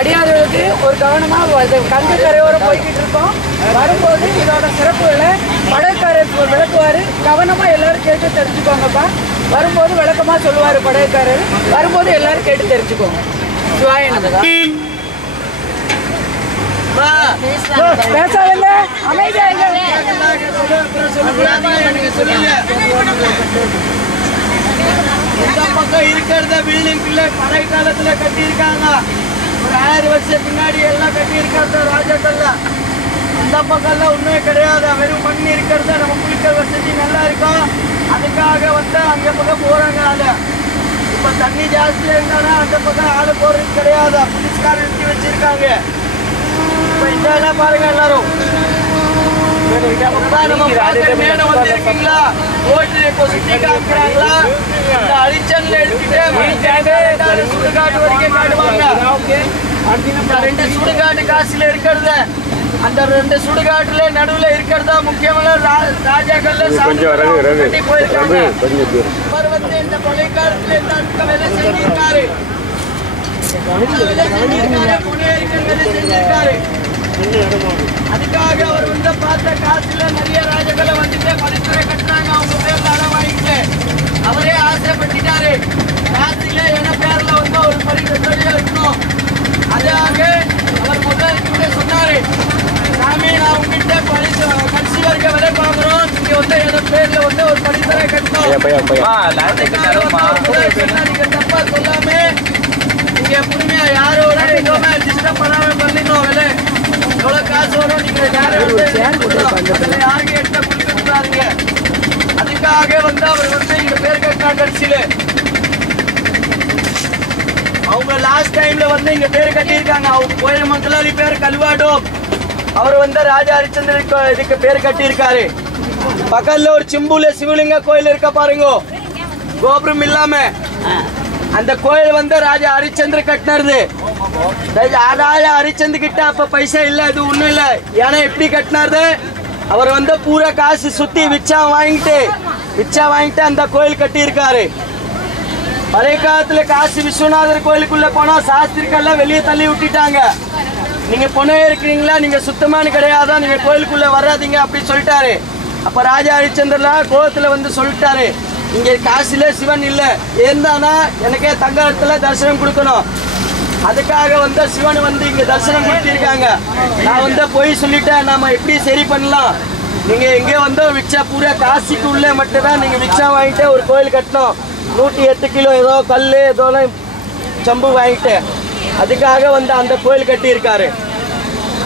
அடியாதவர்களுக்கு ஒரு கவனமாக கங்கை கரையோரம் போய்கிட்டு இருக்கோம். வரும்போது இதோட சிறப்புகளை படகுக்காரர் விளக்குவார். கவனமாக எல்லாரும் கேட்டு தெரிஞ்சுக்கோங்கப்பா. வரும்போது விளக்கமாக சொல்லுவார் படகுக்காரர். வரும்போது எல்லாரும் கேட்டு தெரிஞ்சுக்கோங்க. சிவாய நமக. பேசாதங்க, அமைதியா இருங்க. இந்த பக்கம் இருக்கிறத பில்டிங்ல பழைய காலத்துல கட்டி இருக்காங்க. ஒரு 1000 வருஷம் பின்னாடி எல்லாம் கட்டி இருக்கிறது ராஜாக்கள்ல. இந்த பக்கம்லாம் ஒண்ணுமே கிடையாது. வெறும் மண் இருக்கிறத நம்ம குளிக்க வசதி நல்லா இருக்கும். அதுக்காக அங்க பக்கம் போறாங்க. இப்ப தண்ணி ஜாஸ்தியா இருந்தாலும் அந்த பக்கம் ஆளு போறது கிடையாது. போலீஸ்காரர் நிறுத்தி வச்சிருக்காங்க. இப்ப இந்த பாருங்க எல்லாரும் வந்திருக்கீங்களா? சுத்தி காமிக்கிறாங்களா? இந்த அழிச்சல்ல எடுத்துட்டு சுடுகாட்டு வரைக்கும் காட்டுவாங்க. 2 சுடுகாட்டு காசுல இருக்கிறது. அந்த 2 சுடுகாட்டுல நடுவுல இருக்கிறதா முக்கியமான ராஜாக்கள்ல கட்டி போயிருக்காங்க. இந்த கொலைக்காரத்துல வேலை செஞ்சிருக்காரு. அதுக்காக அவர் பார்த்த காசுல நிறைய ராஜாக்களை வந்துட்டு பரிசுரை கட்டுறாங்க. அவங்க பேர்ல அடம் வாங்கிட்டு அவரே ஆசைப்பட்டுட்டாரு. காசுல என்ன பேர்ல ஒரு பரிசுரையா இருக்கணும். அதுக்காக அவர் முதல்ல சொன்னாரு, சாமி நான் உங்ககிட்ட பரிசு கட்சி வரைக்க விலை வாங்குறோம். நீங்க என் பேர்ல ஒரு பரிசுரை கட்டணும். நீங்க தப்பா சொல்லாம நீங்க புதுமையா யாரோட எதுவுமே டிஸ்டர்ப் பண்ணாம பண்ணிடணும். விலை எவ்வளவு காசு வரும் நீங்க யாருக்கு எடுத்த கொடுக்க கூடாதுங்க. அதுக்காக அவர் இங்க பேர் கட்டினா கட்சியில அவங்க லாஸ்ட் டைம்ல இங்க பேர் கட்டியிருக்காங்க. அவங்க கோயில் மக்களாரி பேர் கல்வாடோ. அவர் ராஜா ஹரிச்சந்திரன் இதுக்கு பேர் கட்டியிருக்காரு. பக்கத்துல ஒரு சிம்புல சிவலிங்க கோயில் இருக்க பாருங்க, கோபுரம் இல்லாம. அந்த கோயில் ராஜா ஹரிச்சந்திர கட்டினது. ராஜா ஹரிச்சந்திர கிட்ட அப்ப பைசா இல்ல, இது ஒண்ணும் இல்ல. ஏன்னா எப்படி கட்டினாரு? அவர் பூரா காசு சுத்தி விச்சா வாங்கிட்டு அந்த கோயில் கட்டி இருக்காரு. பழைய காலத்துல காசி விஸ்வநாதர் கோயிலுக்குள்ள போனா சாஸ்திரிக்கெல்லாம் வெளியே தள்ளி விட்டுட்டாங்க. நீங்க பொண்ணே இருக்கிறீங்களா, நீங்க சுத்தமான கிடையாதா, நீங்க கோயிலுக்குள்ள வராதீங்க அப்படி சொல்லிட்டாரு. அப்ப ராஜா ஹரிச்சந்திரா கோலத்துல சொல்லிட்டாரு, இங்க காசில சிவன் இல்ல, ஏந்தானா எனக்கே தங்கத்துல தரிசனம் கொடுக்கணும். அதுக்காக சிவன் இங்க தரிசனம் கொடுத்திருக்காங்க. நான் போய் சொல்லிட்டேன், நாம எப்படி சரி பண்ணலாம்? நீங்க எங்க விச்சா பூரா காசிக்கு உள்ள மட்டும் தான் நீங்க விச்சா வாங்கிட்டு ஒரு கோயில் கட்டணும். 108 கிலோ ஏதோ கல் ஏதோ சம்பு வாங்கிட்டு அதுக்காக அந்த கோயில் கட்டி இருக்காரு.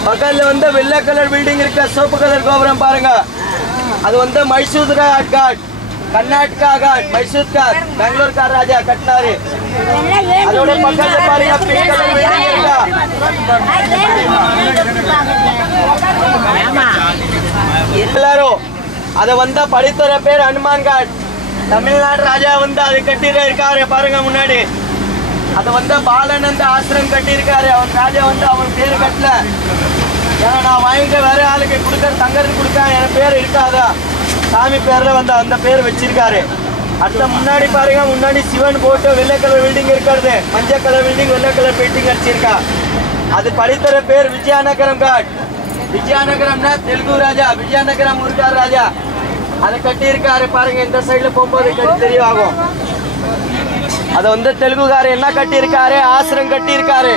பக்கத்துல வெள்ளை கலர் பில்டிங் இருக்க, சோப்பு கலர் கோபுரம் பாருங்க. அது மைசூர் காட், கர்நாடகா காட், மைசூர் காட், பெங்களூர் கார் ராஜா கட்டினாரு. அதோட பக்கத்துல பாருங்க பிங்க் கலர் பில்டிங் இருக்கா. எல்லாரும் அத படித்துற பேர் ஹனுமான் காட். தமிழ்நாடு ராஜா அது கட்டிட இருக்காரு பாருங்க முன்னாடி. அது பாலனந்த ஆசிரம் கட்டி இருக்காரு. அவன் ராஜா அவன் பேரு கட்டல. ஏன்னா நான் வாங்கிட்டு வேற ஆளுக்கு கொடுக்க தங்கருக்கு கொடுக்க என் பேர் இருக்காதா, சாமி பேர்ல அந்த பேர் வச்சிருக்காரு. அடுத்த முன்னாடி பாருங்க, முன்னாடி சிவன் போட்டு வெள்ளை கலர் பில்டிங் இருக்கிறது, மஞ்சள் கலர் பில்டிங் வெள்ளை கலர் பெயிண்டிங் அடிச்சிருக்கா. அது படித்துற பேர் விஜயநகரம் காட். விஜயநகரம்னா தெலுங்கு ராஜா, விஜயநகரம் முருகார் ராஜா அதை கட்டி இருக்காரு பாருங்க. இந்த சைட்ல போகும்போது தெரியும் ஆகும். அது தெலுங்குகாரு என்ன கட்டி இருக்காரு, ஆசிரம் கட்டி இருக்காரு.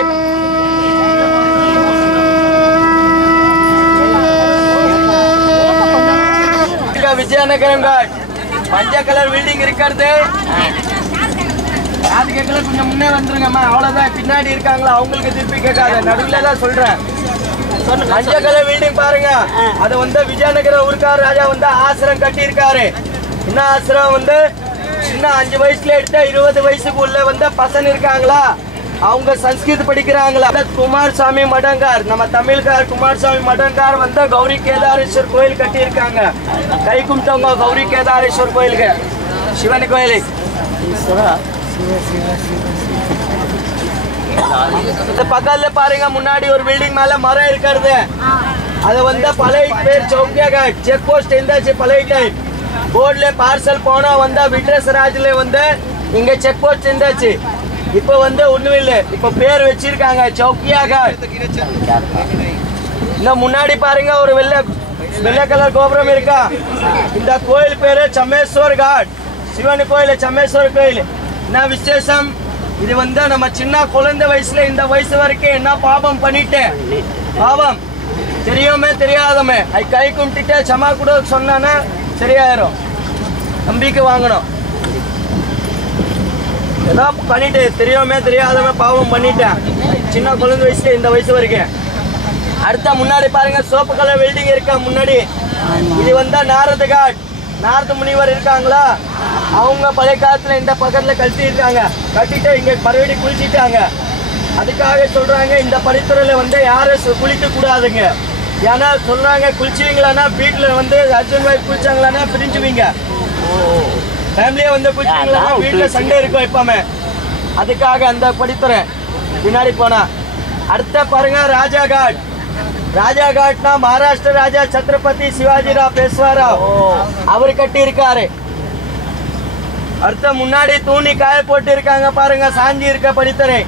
விஜயநகரம் காட் மஞ்சள் கலர் பில்டிங் இருக்கிறது. அது கேட்கல, கொஞ்சம் முன்னே வந்துருங்கம்மா. அவ்வளவுதான், பின்னாடி இருக்காங்களா அவங்களுக்கு திருப்பி கேட்காத, நடுவில் தான் சொல்றேன். மஞ்சள் கலர் பில்டிங் பாருங்க. அது விஜயநகர ஊருக்கார் ராஜா ஆசிரம் கட்டி இருக்காரு. என்ன ஆசிரம் சின்ன 5 வயசுல எடுத்த 20 வயசுக்கு உள்ள பசங்க இருக்காங்களா, அவங்க சன்ஸ்கிருத் படிக்கிறாங்களா. குமாரசாமி மடங்கார், நம்ம தமிழ்கார் குமாரசாமி மடங்கார் கௌரி கேதாரேஸ்வர் கோயில் கட்டி இருக்காங்க. கை கும்பிட்டவங்க கௌரி கேதாரேஸ்வர் கோயிலுக்கு, சிவன் கோயில். பக்கத்துல பாருங்க முன்னாடி ஒரு பில்டிங் மேல மரம் இருக்கிறது. அது பழைய பேர் சௌக்கியா காட். செக் போஸ்ட் இருந்தாச்சு பழைய டைம். போர்ட்ல பார்சல் போனா விட்ரஸ்ராஜ்ல இங்க செக் போஸ்ட் இருந்தாச்சு. இப்ப ஒண்ணும் இல்ல, இப்ப பேர் வச்சிருக்காங்க சௌக்கியா காட். இந்த முன்னாடி பாருங்க ஒரு வெள்ளை கலர் கோபுரம் இருக்கா. இந்த கோயில் பேரு சமேஸ்வர் காட், சிவன் கோயில் சமேஸ்வர் கோயில். என்ன விசேஷம்? இது நம்ம சின்ன குழந்தை வயசுல இந்த வயசு வரைக்கும் என்ன பாவம் பண்ணிட்டேன், பாவம் தெரியுமே தெரியாதமே அது கை கும்பிட்டுட்டு சமா கூட சொன்னானா சரியாயிரும். நம்பிக்கை வாங்கணும். ஏதோ பண்ணிட்டு தெரியுமே தெரியாதமே பாவம் பண்ணிட்டேன். சின்ன குழந்தை வயசுல இந்த வயசு வரைக்கும். அடுத்த முன்னாடி பாருங்க சோப்பு கலர் வெல்டிங் இருக்கா முன்னாடி. இது வந்தா நாரத காட், நாரத முனிவர் இருக்காங்களா, அவங்க பழைய காலத்துல இந்த பக்கத்துல கட்டிருக்காங்க. கட்டிட்டு இங்க மறுபடி குளிச்சுட்டாங்க. அதுக்காக சொல்றாங்க இந்த படித்துறையில வந்து யாரும் குளிக்க கூடாதுங்க. ஏன்னா சொல்றாங்க குளிச்சுவீங்களான்னா வீட்டுல வந்து ஹஸ்பண்ட் ஒய்ஃப் குளிச்சாங்களான்னா பிரிஞ்சுவீங்க. ஃபேமிலியா வந்து குளிச்சிங்களா வீட்டுல சண்டை இருக்கும் எப்பவுமே. அதுக்காக அந்த படித்துறை பின்னாடி போனா. அடுத்த பாருங்க ராஜா காட். ராஜா காட்னா மகாராஷ்டிர ராஜா சத்ரபதி சிவாஜிராவ் பேஷ்வாராவ் அவர் கட்டி இருக்காரு. அடுத்த முன்னாடி தூணி காய போட்டு இருக்காங்க பாருங்க, சாஞ்சி இருக்க படித்துறை.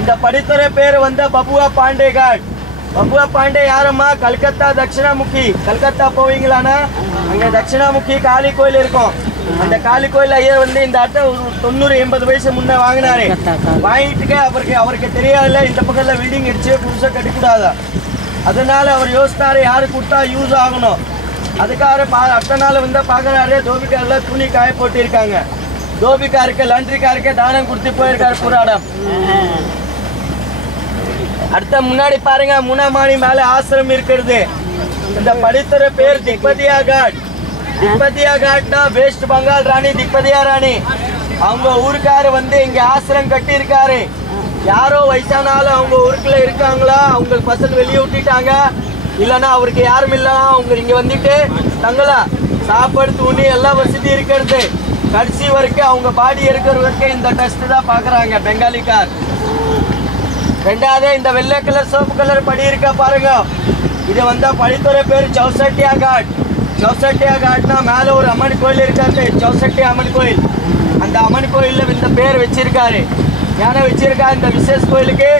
இந்த படித்துறை பேர் வந்து பபுவா பாண்டே காட். பபுவா பாண்டே யாரம்மா? கல்கத்தா தட்சிணாமுகி. கல்கத்தா போவீங்களானா அங்க தட்சிணாமுகி காளி கோயில் இருக்கும். அந்த காளி கோயில் ஐயர் வந்து இந்த அட்டை 90-80 வயசு முன்ன வாங்கினாரு. வாங்கிட்டு அவருக்கு தெரியாதுல்ல இந்த பக்கத்துல பில்டிங் அடிச்சு புதுசா கட்டிக்கூடாது. அதனால அவர் யோசித்தாரு யாரு கொடுத்தா யூஸ் ஆகணும். அதுக்காக அடுத்த நாள் வந்து பாக்குறாரு தோபிக்காரில துணி காய போட்டு இருக்காங்க. தோபிக்காருக்கு லண்ட்ரிக்காருக்கு தானம் கொடுத்து போயிருக்காரு புராடம். அடுத்த முன்னாடி பாருங்க முனமாணி மேல ஆசிரமம் இருக்கிறது. இந்த படித்துறை பேர் திக்பதியா காட். திக்பதியா காட்னா வெஸ்ட் பெங்கால் ராணி திக்பதியா ராணி. அவங்க ஊருக்காரு வந்து இங்க ஆசிரமம் கட்டி இருக்காரு. யாரோ வயசானாலும் அவங்க ஊருக்குள்ள இருக்காங்களா, அவங்களுக்கு பசங்க வெளியே விட்டுட்டாங்க, இல்லைன்னா அவருக்கு யாரும் இல்லைன்னா அவங்க இங்க வந்துட்டு தங்கலாம். சாப்பாடு துணி எல்லாம் வசதி இருக்கிறது. கடைசி வரைக்கும் அவங்க பாடி இருக்கிற வரைக்கும் இந்த டெஸ்ட் தான் பாக்குறாங்க பெங்காலிக்கார். ரெண்டாவது இந்த வெள்ளை கலர் சோப்பு கலர் படி இருக்கா பாருங்க. இது வந்து படித்துறை பேர் சௌசட்டியா காட். சௌசட்டியா காட்னா மேல ஒரு அம்மன் கோயில் இருக்காரு, சௌசட்டி அம்மன் கோயில். அந்த அம்மன் கோயில்ல இந்த பேர் வச்சிருக்காரு. ஏன்னா வச்சிருக்கா இந்த விசேஷ கோயிலுக்கு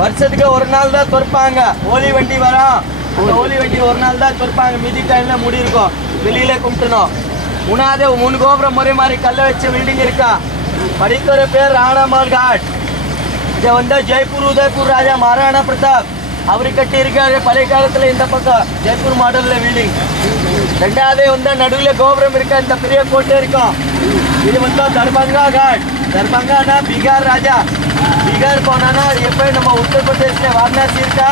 வருஷத்துக்கு ஒரு நாள் தான் திறப்பாங்க. ஓலி வண்டி வரும், அந்த ஓலி வண்டி ஒரு நாள் தான் திறப்பாங்க. மீதி டைம்ல முடி இருக்கும், வெளியில கும்பிட்டணும். மூணாவது 3 கோபுரம் முறை மாதிரி கல்ல வச்ச பில்டிங் இருக்கா. படித்துறை பேர் ராணாமால் காட். இதை வந்து ஜெய்ப்பூர் உதய்பூர் ராஜா மகாராணா பிரதாப் அவரு கட்டி இருக்காரு பழைய காலத்துல இந்த பக்கம் ஜெய்ப்பூர் மாடல்ல பில்டிங். ரெண்டாவது வந்து நடுவில் கோபுரம் இருக்கா, இந்த பெரிய கோட்டை இருக்கும். இது வந்து தர்பங்கா காட். தர்பங்கானா பீகார் ராஜா. பீகார் போனானா எப்போ நம்ம உத்தரப்பிரதேஷ்ல வாரணாசி இருக்கா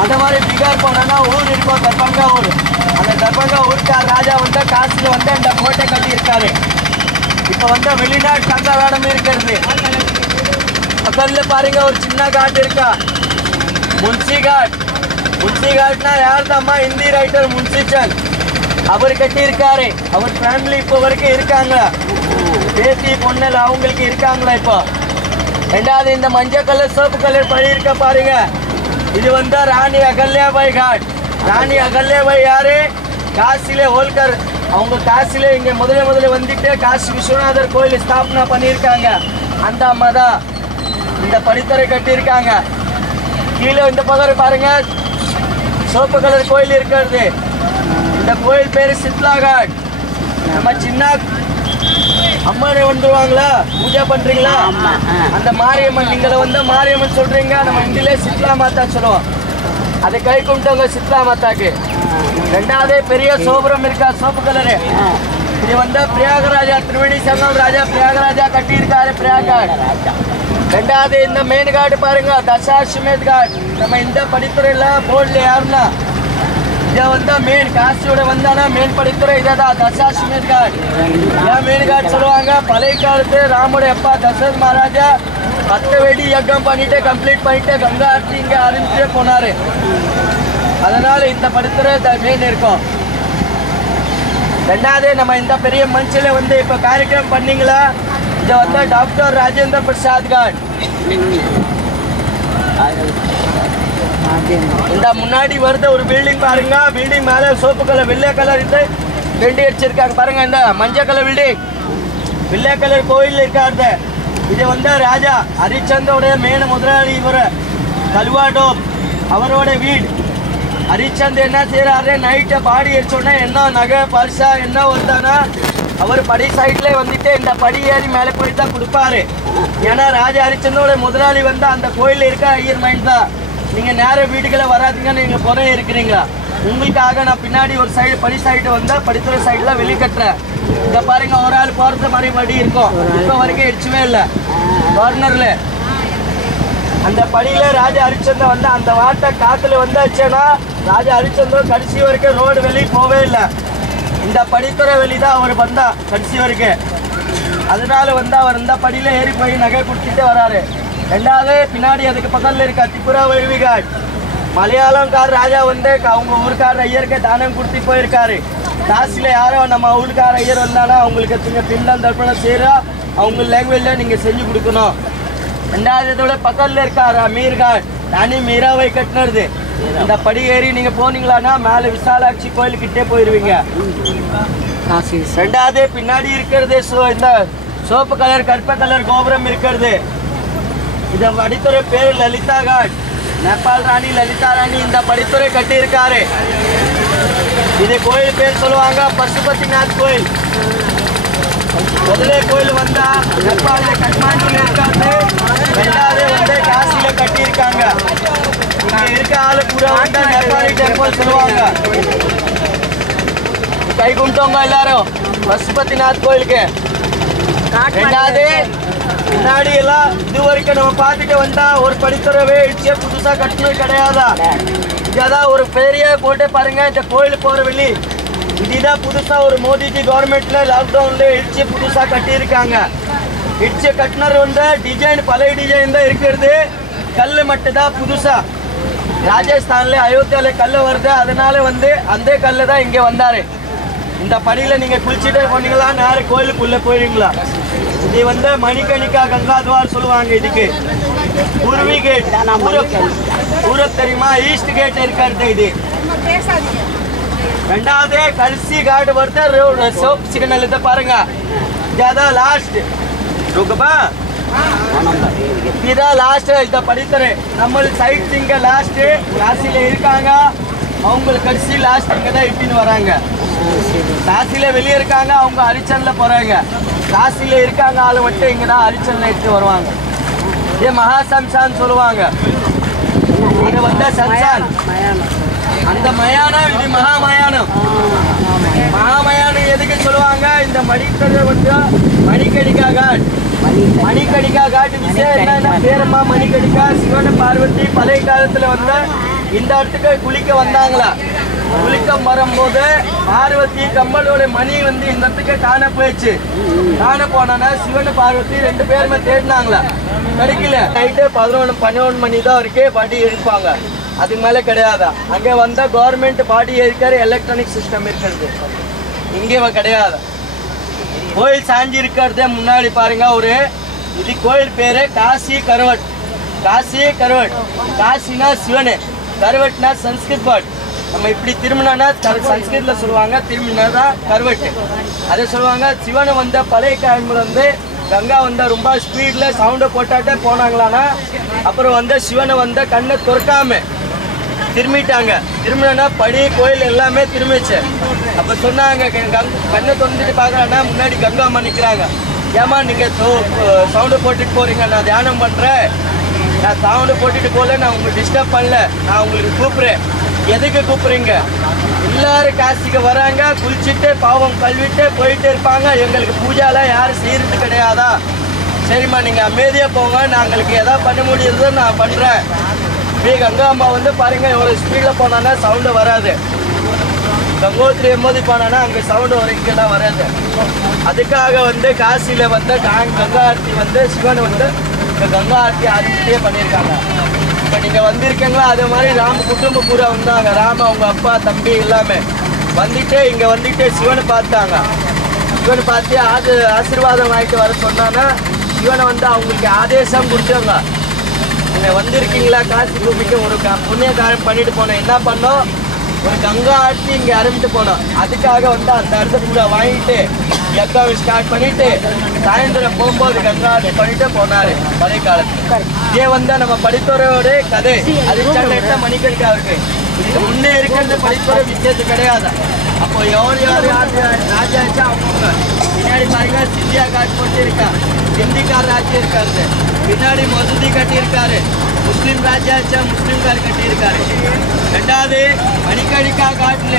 அந்த மாதிரி பீகார் போனானா ஊர் இருக்கும் தர்பங்கா ஊர். அந்த தர்பங்கா ஊருக்கார் ராஜா வந்து காசில வந்து இந்த கோட்டை கட்டி இருக்காரு. இப்போ வந்து வெளிநாட்டு தங்க வேடம் இருக்கிறது. பக்கத்துல பாருங்க ஒரு சின்ன காட் இருக்கா, முன்சி காட். முன்சி காட்னா யார் தாம்மா? ஹிந்தி ரைட்டர் முன்சி சந்த். அவர் கட்டி இருக்காரு. அவர் ஃபேமிலி இப்போ வரைக்கும் இருக்காங்களா, பேத்தி பொண்ணல் அவங்களுக்கு இருக்காங்களா இப்போ. ரெண்டாவது இந்த மஞ்சள் கலர் சோப்பு கலர் பழி இருக்க பாருங்க. இது வந்து ராணி அகல்யாபாய் காட். ராணி அகல்யாபாய் யாரு? காசிலே ஹோல்கர். அவங்க காசிலே இங்க முதல்ல வந்துட்டு காசி விஸ்வநாதர் கோயில் ஸ்தாபனா பண்ணியிருக்காங்க. அந்த அம்மா தான் இந்த படித்துறை கட்டியிருக்காங்க. கீழே இந்த பக்கம் பாருங்க சோப்பு கலர் கோயில் இருக்கிறது. இந்த கோயில் பேரு சித்லா காட். நம்ம சின்ன அம்மனை வந்துருவாங்களா பூஜை பண்றீங்களா, அந்த மாரியம்மன் நீங்களை வந்து மாரியம்மன் சொல்றீங்க, நம்ம இந்தியில சித்லா மாதா சொல்லுவோம். அதை கை கும்பிட்டவங்க சித்லா மாதாக்கு. ரெண்டாவது பெரிய சோபுரம் இருக்கா சோப்பு கலரு. இது வந்து பிரயாகராஜா திரிவேணி சங்கம் ராஜா பிரயாகராஜா கட்டி இருக்காரு பிரயாகாட். ரெண்டாவது இந்த மெயின் காட் பாருங்க தசாஸ்வமேத் காட். நம்ம இந்த படித்துறையில போர்ட்ல யாருன்னா இதை வந்து மெயின் காசியோட வந்தானா மெயின் படித்துறை இதான் தசாஸ்வமேத் காட். ஏன் மெயின் காட் சொல்லுவாங்க? பழைய காலத்து ராமுடைய அப்பா தசரத் மகாராஜா 10 வெடி யக்கம் பண்ணிட்டு கம்ப்ளீட் பண்ணிட்டு கங்கா ஆர்த்தி இங்க ஆரம்பிச்சுட்டே போனாரு. அதனால இந்த படித்துறை மெயின் இருக்கும். ரெண்டாவது நம்ம இந்த பெரிய மனுஷில வந்து இப்ப காரியக்கிரமம் பண்ணீங்களா, இதை வந்து டாக்டர் ராஜேந்திர பிரசாத் காட். இந்த முன்னாடி வருது ஒரு பில்டிங் பாருங்க. பில்டிங் மேல சோப்பு கலர் வெள்ளை கலர் இது ரெண்டு அடிச்சிருக்காங்க பாருங்க. இந்த மஞ்சள் கலர் பில்டிங் வெள்ளை கலர் கோயில் இருக்காரு. இது வந்து ராஜா ஹரிச்சந்தோட மெயின் முதலாளி இவர் கல்வாடோப் அவரோட வீடு. ஹரிச்சந்த் என்ன செய்யறாரு, நைட்டை பாடி அடிச்சோன்னா என்ன நகை பரிசா என்ன வந்தானா அவர் படி சைட்ல வந்துட்டு இந்த படி ஏறி மேலே போய் தான் கொடுப்பாரு. ஏன்னா ராஜா ஹரிச்சந்தோட முதலாளி வந்து அந்த கோயில் இருக்க ஐயர் மைண்ட் தான். நீங்க நேர வீட்டுக்குள்ள வராதீங்க, நீங்க புறம் இருக்கிறீங்களா? உங்களுக்காக நான் பின்னாடி ஒரு சைடு படி சைடு வந்தா படித்துறை சைடுல வெளியே கட்டுறேன். இங்க பாருங்க, ஒரு ஆள் போறது மாதிரி படி இருக்கும். இப்ப வரைக்கும் இடிச்சுவே இல்லை. கார்னர்ல அந்த படியில ராஜா ஹரிச்சந்திரன் வந்து அந்த வாட்டை காத்துல வந்தாச்சுன்னா ராஜா ஹரிச்சந்திரன் கடைசி வரைக்கும் ரோடு வெளியே போவே இல்லை. இந்த படித்துறை வெளிதான் அவர் வந்தா கடைசி வரைக்கும். அதனால வந்து அவர் இந்த படியில ஏறி போய் நகை கொடுத்துட்டே வராரு. ரெண்டாவது பின்னாடி அதுக்கு பக்கத்துல இருக்க திப்புரா வேள்விகாட் மலையாளம்கார ராஜா வந்து அவங்க ஊருக்கார ஐயருக்கு தானம் கொடுத்து போயிருக்காரு. காசில யாரோ நம்ம ஊருக்கார ஐயர் வந்தாலும் அவங்களுக்கு பின்னம் தர்ப்பணம் செய்யறா அவங்க லாங்குவேஜ்ல நீங்க செஞ்சு கொடுக்கணும். ரெண்டாவது இதோட பக்கத்துல இருக்காரு மீர்காட் நானே மீராவை கட்டினது. இந்த படி ஏறி நீங்க போனீங்களான்னா மேல விசாலாட்சி கோயிலுக்கிட்டே போயிருவீங்க. ரெண்டாவது பின்னாடி இருக்கிறது இந்த சோப்பு கலர் கருப்ப கலர் கோபுரம் இருக்கிறது. இந்த படித்துறை பேரு லலிதா காட். நேபாள் ராணி லலிதா ராணி இந்த படித்துறை கட்டி இருக்காரு. இது கோயில் பேர் சொல்லுவாங்க பசுபதிநாத் கோயில். முதலே கோயில் வந்தா நேபாளில கட்மாண்டில இருக்காது. ரெண்டாவது வந்து காசில கட்டி இருக்காங்க. இங்க இருக்க ஆளு பூரா வந்து நேபாளி டெம்பிள் சொல்லுவாங்க. கை கும்பிட்டவங்க எல்லாரும் பசுபதிநாத் கோயிலுக்கு. ரெண்டாவது முன்னாடி எல்லாம் இது வரைக்கும் நம்ம பார்த்துட்டு வந்தா ஒரு படித்துறவே இடிச்சே புதுசா கட்டினது கிடையாதா? இதான் ஒரு பெரிய போட்டு பாருங்க. இந்த கோயில் போற வெளி இதுதான் புதுசா ஒரு மோடிஜி கவர்மெண்ட்ல லாக்டவுன்ல இடிச்சு புதுசா கட்டி இருக்காங்க. இடிச்சு கட்டினது வந்து டிசைன் பழைய டிசைன் தான் இருக்கிறது. கல்லு மட்டும் தான் புதுசா ராஜஸ்தான்ல அயோத்தியால கல்லு வருது. அதனால வந்து அந்த கல்லு தான் இங்க வந்தாரு. இந்த படியில நீங்க குளிச்சுட்டே போனீங்களா நேர கோயிலுக்குள்ள போயிருங்களா? இது வந்து மணிகணிகா கங்காத்வார் சொல்லுவாங்க. இதுக்கு பூர்வி கேட் பூரப் தெரியுமா? ஈஸ்ட் கேட் இருக்கிறது இது. ரெண்டாவது கடைசி காட் வருது சோப் சிக்னல். இதை பாருங்க, இதான் லாஸ்ட் ருக்குபா இதான் லாஸ்ட். இதை படித்துறை நம்ம சைட் இங்க லாஸ்ட் காசில இருக்காங்க. அவங்களுக்கு கடைசி லாஸ்ட் இங்க தான் இட்டுன்னு வராங்க. காசில வெளியே இருக்காங்க, அவங்க ஹரிச்சந்தில போறாங்க. காசில இருக்காங்க ஆளு மட்டும் இங்க தான் ஹரிச்சந்தில எடுத்து வருவாங்க. இது மகா சம்சான் சொல்லுவாங்க. இது வந்து சம்சான் அந்த மயானம். இது மகா மயானம். மகா மயானம் எதுக்கு சொல்லுவாங்க? இந்த மணிக்கடை வந்து மணிகணிகா காட். மணிகணிகா காட் விஷயம் என்ன பேரம்மா மணிகணிகா சிவன பார்வதி பழைய காலத்துல வந்து இந்த இடத்துக்கு குளிக்க வந்தாங்களா? குளிக்க வரும்போது பார்வதி கம்மலோட மணி வந்து இந்த இடத்துக்கு காண போயிடுச்சு. காண போனா சிவன் பார்வதி ரெண்டு பேருமே தேடினாங்களா, கிடைக்கல. நைட்டு 11-12 மணி தான் வரைக்கும் பாடி எடுப்பாங்க. அதுக்கு மேல கிடையாதா? அங்கே வந்தா கவர்மெண்ட் பாடி இருக்கிற எலக்ட்ரானிக் சிஸ்டம் இருக்கிறது. இங்கே கிடையாது. கோயில் சாஞ்சி இருக்கிறது முன்னாடி பாருங்க. ஒரு இது கோயில் பேரு காசி கருவட். காசி கருவட். காசினா சிவனு, கருவட்னா சன்ஸ்கிருத் வேர்ட். நம்ம இப்படி திரும்பினா சன்ஸ்கிருத்ல சொல்லுவாங்க, திரும்பினா கருவட்டு அதை சொல்லுவாங்க. சிவனை வந்த பழைய காலத்துல வந்து கங்கா வந்தா ரொம்ப ஸ்பீட்ல சவுண்டை போட்டாட்டே போனாங்களான்னா அப்புறம் வந்து சிவனை வந்த கண்ணை துறக்காம திரும்பிட்டாங்க. திரும்பினா படி கோயில் எல்லாமே திரும்பிச்சு. அப்ப சொன்னாங்க கண்ணை திறந்துட்டு பாக்கலான்னா முன்னாடி கங்கா அம்மா நிக்கிறாங்க. ஏமா நீங்க சவுண்டு போட்டுட்டு போறீங்க, நான் தியானம் பண்றேன், நான் சவுண்டு போட்டுட்டு போல, நான் உங்களுக்கு டிஸ்டர்ப் பண்ணல, நான் உங்களுக்கு கூப்பிடுறேன். எதுக்கு கூப்பிடுறீங்க? எல்லாரும் காசிக்கு வராங்க, குளிச்சுட்டு பாவம் கழுவிட்டு போயிட்டு இருப்பாங்க. எங்களுக்கு பூஜாலாம் யாரும் செய்யறது கிடையாதா? சரிம்மா நீங்க அமைதியா போங்க, நாங்களுக்கு எதாவது பண்ண முடியுதோ நான் பண்றேன். கங்கா அம்மா வந்து பாருங்க எவ்வளவு ஸ்பீட்ல போனான்னா சவுண்டு வராது. கங்கோத்திரி எம்மோதி போனான்னா அங்க சவுண்டு வரைக்கும் வராது. அதுக்காக வந்து காசியில வந்து கங்கா ஆர்த்தி வந்து சிவன் வந்து கங்கா ஆர்த்தி ஆரம்பிச்சே பண்ணியிருக்காங்க. இப்போ நீங்க வந்திருக்கீங்களா? அதே மாதிரி ராம குடும்பம் பூரா வந்தாங்க. ராம அவங்க அப்பா தம்பி எல்லாமே வந்துட்டு இங்க வந்துட்டு சிவனை பார்த்தாங்க. சிவனை பார்த்து ஆசீர்வாதம் வாங்கிட்டு வர சொன்னாங்கன்னா சிவனை வந்து அவங்களுக்கு ஆதேசம் கொடுத்தாங்க. நீங்க வந்திருக்கீங்களா காசி பூமிக்கு ஒரு புண்ணிய காரியம் பண்ணிட்டு போனோம். என்ன பண்ணோம்? ஒரு கங்கா ஆட்சி இங்க ஆரம்பிட்டு போனோம். அதுக்காக வந்து அந்த இடத்த பூரா வாங்கிட்டு யக்காவை ஸ்டார்ட் பண்ணிட்டு சாயந்தரம் போகும்போது கங்கா ஆட்சி பண்ணிட்டு போனாரு பழைய காலத்துல. இதே வந்து நம்ம படித்துறையோட கதை. அது மணிக்கணிக்கா இருக்கு. இதுக்கு முன்னே இருக்கிறது படித்துறை விசேஷம் கிடையாது. அப்போ யார் ராஜா ஆச்சா அவங்க பின்னாடி பாருங்க சிந்தியா காட் போட்டு இருக்கா. சிந்திக்கார் ராஜ்யம் இருக்காரு. பின்னாடி மசூதி கட்டி இருக்காரு. முஸ்லீம் ராஜாச்சா முஸ்லீம்கார் கட்டியிருக்காரு. ரெண்டாவது மணிக்கணிக்கா காட்டுல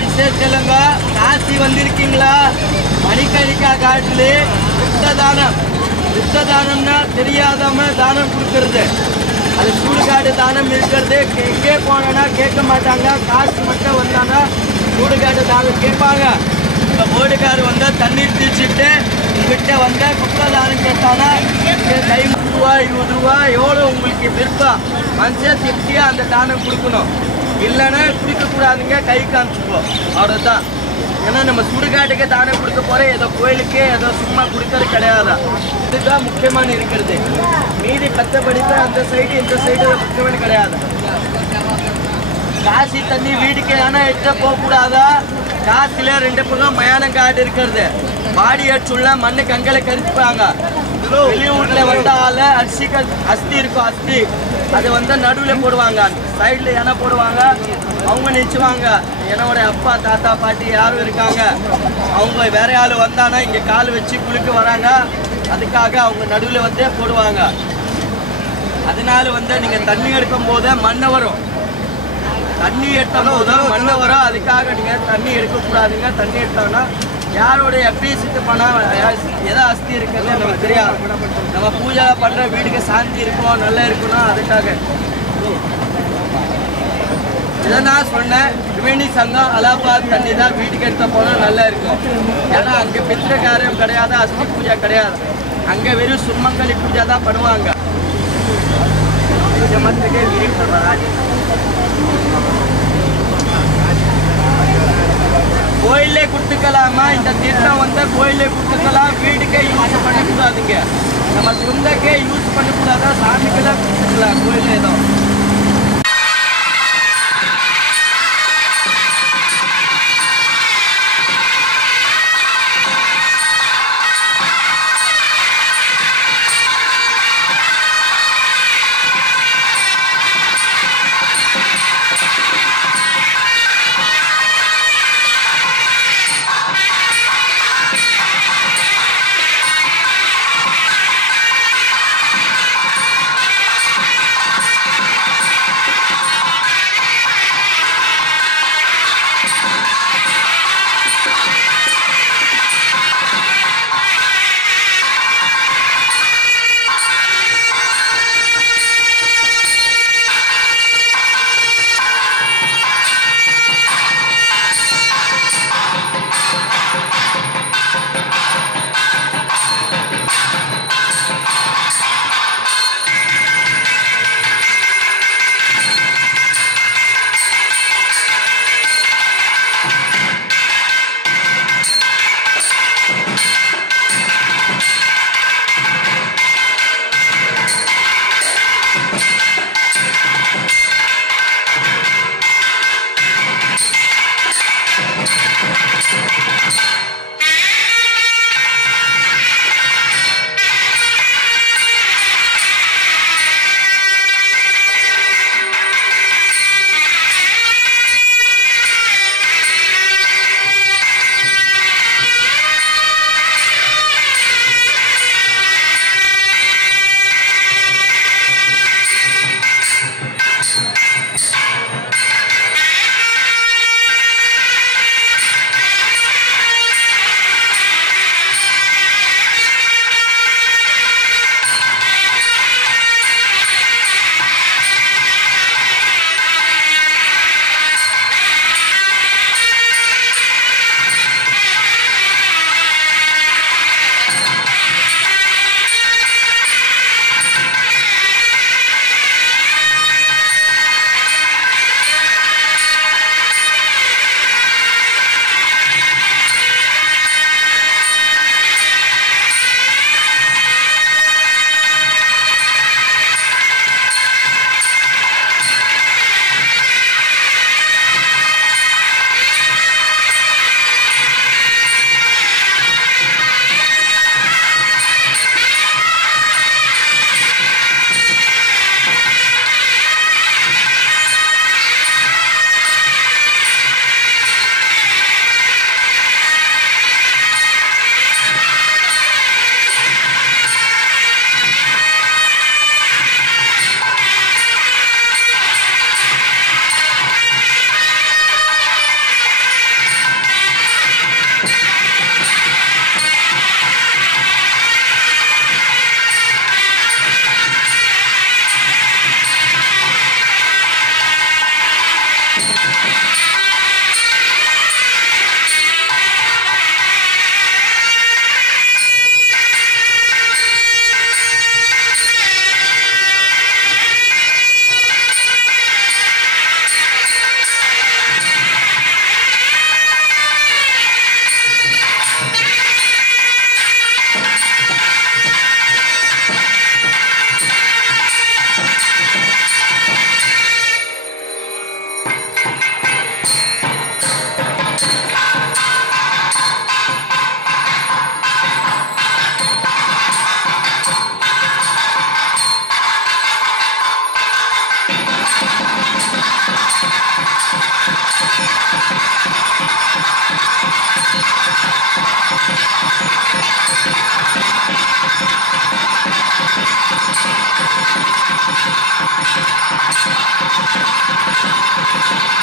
விசேஷங்க காசி வந்திருக்கீங்களா? மணிக்கணிக்கா காட்டுல யுத்த தானம்னா தெரியாதவங்க தானம் கொடுக்கறது. அது சூடுகாடு தானம் இருக்கிறது. எங்கே போனா கேட்க மாட்டாங்க. காசு மட்டும் வந்தானா சூடுகாடு தானம் கேட்பாங்க. இப்போ போர்டுக்கார் வந்தால் தண்ணீர் தீச்சிட்டு உங்ககிட்ட வந்தால் குப்பை தானம் கேட்டானா கை 30 ரூபா 20 ரூபா எவ்வளோ உங்களுக்கு விருப்பம் மனுஷன் திருப்தியாக அந்த தானம் கொடுக்கணும். இல்லைன்னா குடிக்கக்கூடாதுங்க, கை காமிச்சுக்குவோம், அவ்வளோதான். ஏன்னா நம்ம சுடுகாட்டுக்கே தானம் கொடுக்க போகிறோம். ஏதோ கோயிலுக்கே ஏதோ சும்மா கொடுக்கறது கிடையாது. இதுதான் முக்கியமான இருக்கிறது. மீதி பத்தப்படிப்பு அந்த சைடு இந்த சைடு முக்கியமான கிடையாது. காசி தண்ணி வீட்டுக்கு ஆனால் எடுத்து போகக்கூடாதா? காசில 2 பக்கம் மயானம் காடு இருக்கிறது. பாடி அடிச்சுள்ள மண்ணு கங்கலை கரிச்சுப்பாங்க. வெளியூர்ல வந்தால அஸ்தி இருக்கும். அஸ்தி அது வந்து நடுவில் போடுவாங்க, சைடில் என போடுவாங்க. அவங்க நினைச்சுவாங்க என்னோட அப்பா தாத்தா பாட்டி யாரும் இருக்காங்க, அவங்க வேற ஆள் வந்தானா இங்கே கால் வச்சு குளிக்க வராங்க. அதுக்காக அவங்க நடுவில் வந்து போடுவாங்க. அதனால வந்து நீங்கள் தண்ணி எடுக்கும் போது மண்ணை வரும். தண்ணி எடுத்தாலும் போது மண்ணை வரும். அதுக்காக நீங்கள் தண்ணி எடுக்கக்கூடாதுங்க. தண்ணி எடுத்தோம்னா யாரோடைய எப்படி சித்து பண்ணால் எதோ அஸ்தி இருக்கிறது நமக்கு தெரியாது. நம்ம பூஜை பண்ணுற வீட்டுக்கு சாந்தி இருக்கும், நல்லா இருக்கணும். அதுக்காக இதை நான் சொன்னேன். திரிவேணி சங்கம் அலகாபாத் தண்ணி தான் வீட்டுக்கு எடுத்த போனால் நல்லா இருக்கும். ஏன்னா அங்கே பித்திர காரியம் கிடையாது, அஸ்தி பூஜை கிடையாது. அங்கே வெறும் சுமங்கலி பூஜை தான் பண்ணுவாங்க. கோயிலே கொடுத்துக்கலாமா? இந்த திட்டம் வந்து கோயிலே கொடுத்துக்கலாம், வீட்டுக்கே யூஸ் பண்ணக்கூடாதுங்க. நம்ம சொந்தக்கே யூஸ் பண்ணக்கூடாதா, சாமிக்கெல்லாம் கொடுத்துக்கலாம் கோயிலே தான். Thank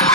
you.